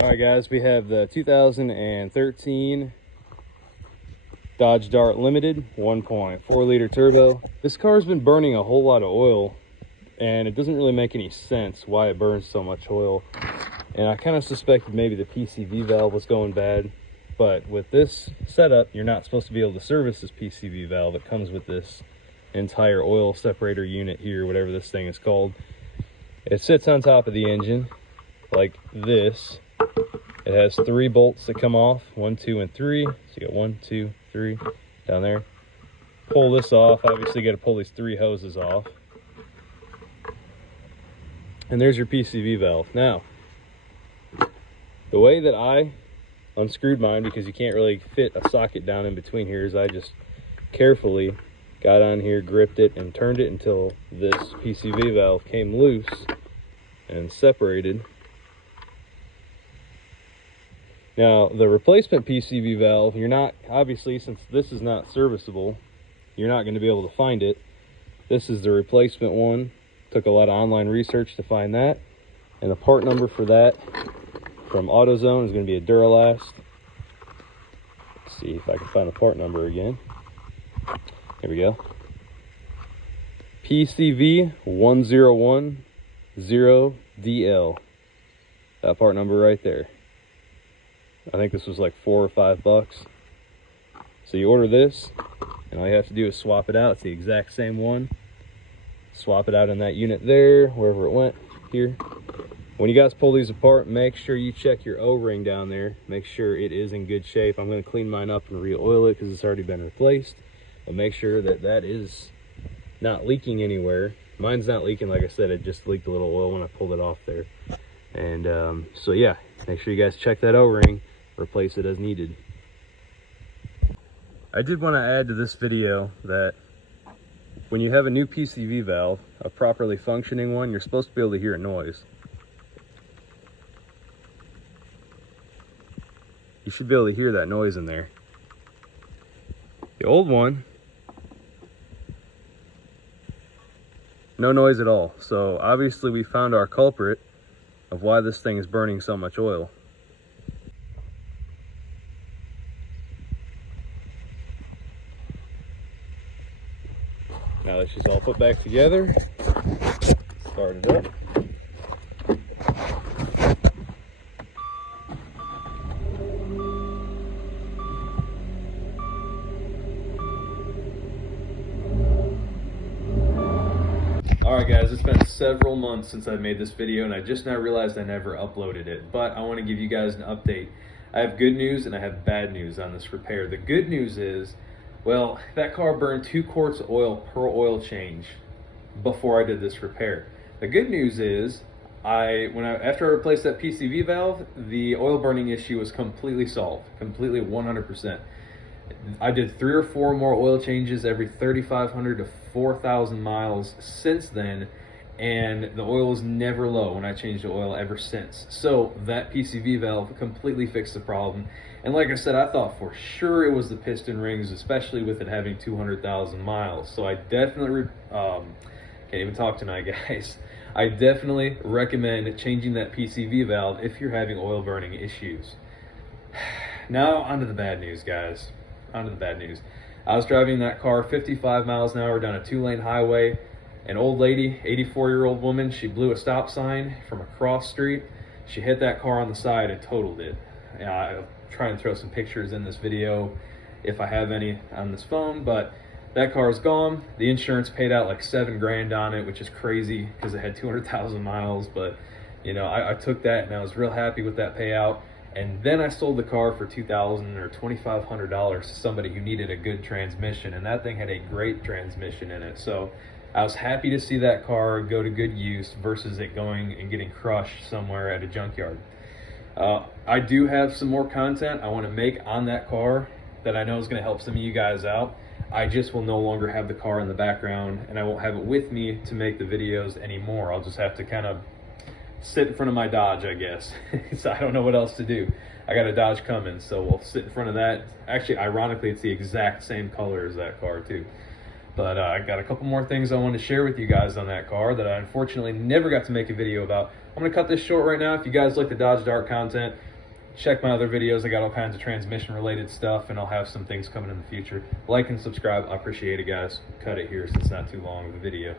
All right, guys, we have the 2013 Dodge Dart Limited 1.4 liter turbo. This car's been burning a whole lot of oil, and it doesn't really make any sense why it burns so much oil. And I kind of suspected maybe the PCV valve was going bad, but with this setup, you're not supposed to be able to service this PCV valve. It comes with this entire oil separator unit here, whatever this thing is called. It sits on top of the engine like this. It has 3 bolts that come off, 1, 2, and 3. So you got 1, 2, 3 down there. Pull this off. Obviously, you got to pull these 3 hoses off. And there's your PCV valve. Now, the way that I unscrewed mine, because you can't really fit a socket down in between here, is I just carefully got on here, gripped it, and turned it until this PCV valve came loose and separated. Now, the replacement PCV valve, you're not, obviously, since this is not serviceable, you're not going to be able to find it. This is the replacement one. Took a lot of online research to find that. And the part number for that from AutoZone is going to be a Duralast. Let's see if I can find the part number again. Here we go. PCV 1010DL. That part number right there. I think this was like $4 or $5. So you order this, and all you have to do is swap it out. It's the exact same one. Swap it out in that unit there, wherever it went, here. When you guys pull these apart, make sure you check your O-ring down there. Make sure it is in good shape. I'm going to clean mine up and re-oil it because it's already been replaced. But make sure that that is not leaking anywhere. Mine's not leaking, like I said. It just leaked a little oil when I pulled it off there. And so yeah, make sure you guys check that O-ring. Replace it as needed. I did want to add to this video that when you have a new PCV valve, a properly functioning one, you're supposed to be able to hear a noise. You should be able to hear that noise in there. The old one, no noise at all. So obviously we found our culprit of why this thing is burning so much oil. Now that she's all put back together, start it up. Alright guys, it's been several months since I made this video, and I just now realized I never uploaded it, but I want to give you guys an update. I have good news and I have bad news on this repair. The good news is, well, that car burned 2 quarts of oil per oil change before I did this repair. The good news is, after I replaced that PCV valve, the oil burning issue was completely solved, completely 100%. I did 3 or 4 more oil changes every 3,500 to 4,000 miles since then, and the oil was never low when I changed the oil ever since. So that PCV valve completely fixed the problem. And like I said, I thought for sure it was the piston rings, especially with it having 200,000 miles. So I definitely, can't even talk tonight, guys. I definitely recommend changing that PCV valve if you're having oil burning issues. Now onto the bad news, guys. Onto the bad news. I was driving that car 55 miles an hour down a 2-lane highway. An old lady, 84-year-old woman, she blew a stop sign from a cross street. She hit that car on the side and totaled it. I'll try and throw some pictures in this video if I have any on this phone, but that car is gone. The insurance paid out like $7 grand on it, which is crazy because it had 200,000 miles, but you know, I took that and I was real happy with that payout. And then I sold the car for $2,000 or $2,500 to somebody who needed a good transmission, and that thing had a great transmission in it. So I was happy to see that car go to good use versus it going and getting crushed somewhere at a junkyard. I do have some more content I want to make on that car that I know is going to help some of you guys out. I just will no longer have the car in the background, and I won't have it with me to make the videos anymore. I'll just have to kind of sit in front of my Dodge, I guess. So I don't know what else to do. I got a Dodge Cummins, so we'll sit in front of that. Actually, ironically, it's the exact same color as that car too. But I got a couple more things I want to share with you guys on that car that I unfortunately never got to make a video about. I'm going to cut this short right now. If you guys like the Dodge Dart content, check my other videos. I got all kinds of transmission related stuff, and I'll have some things coming in the future. Like and subscribe. I appreciate it, guys. Cut it here since it's not too long of a video.